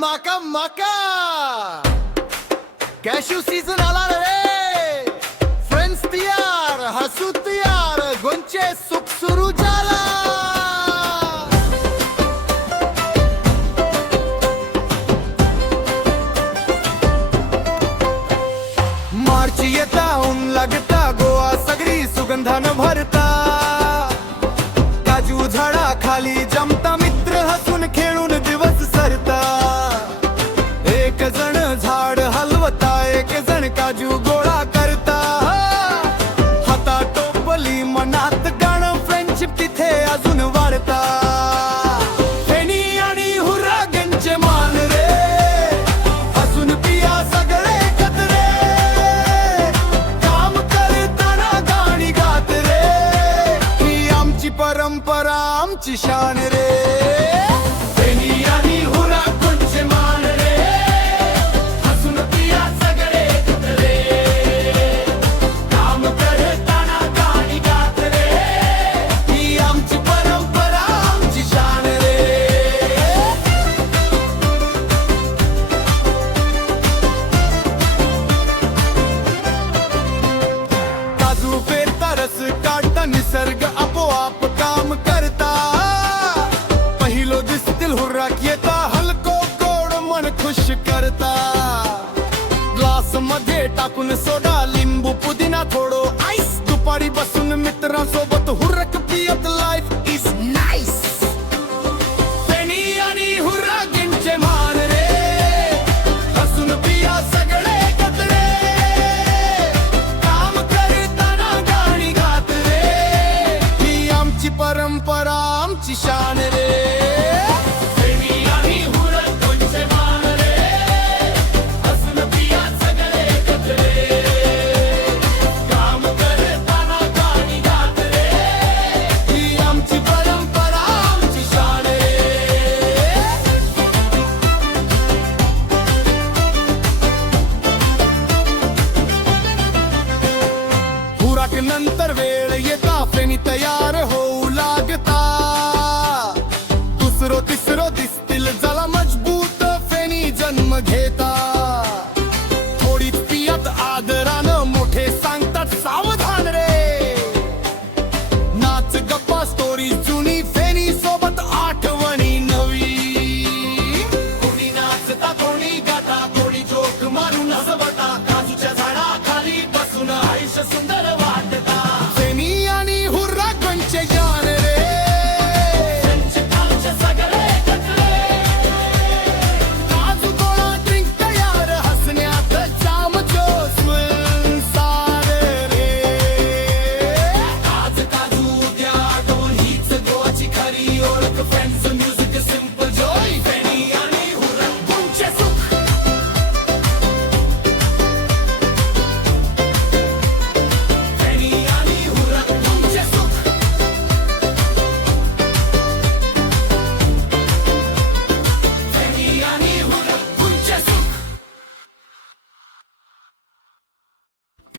माका माका cashew season आला रे. फ्रेंड्स तयार, हसू तयार, गोंचे सुख सुरू झाला. मार्च येता ऊन लागता, गोवा सगळी सुगंधानं भरता. काजू झाडा खाली जमता मित्र हसून खेळून दिवस सरता. एक जण झाड हलवता, एक जण काजू गोळा करता. हातात टोपली मनात गाणं, फ्रेंडशिप तिथे अजून वाढता. फेणी आणि हुर्रागांचे मान रे, हसून पिया सगळे एकत्र. काम करताना गाणी गात रे, ही आमची परंपरा आमची शान रे. फेणी आणि हुर्रागांचे मान रे, हसून पिया सगळे एकत्र. काम करताना गाणी गात रे, ही आमची परंपरा आमची शान रे. काजू पेरता, रस काढता, निसर्ग आपोआप काम करता. पहिलो दिसतील हुर्राक येता, हलको गोड मन खुश करता. ग्लास मध्ये टाकून सोडा,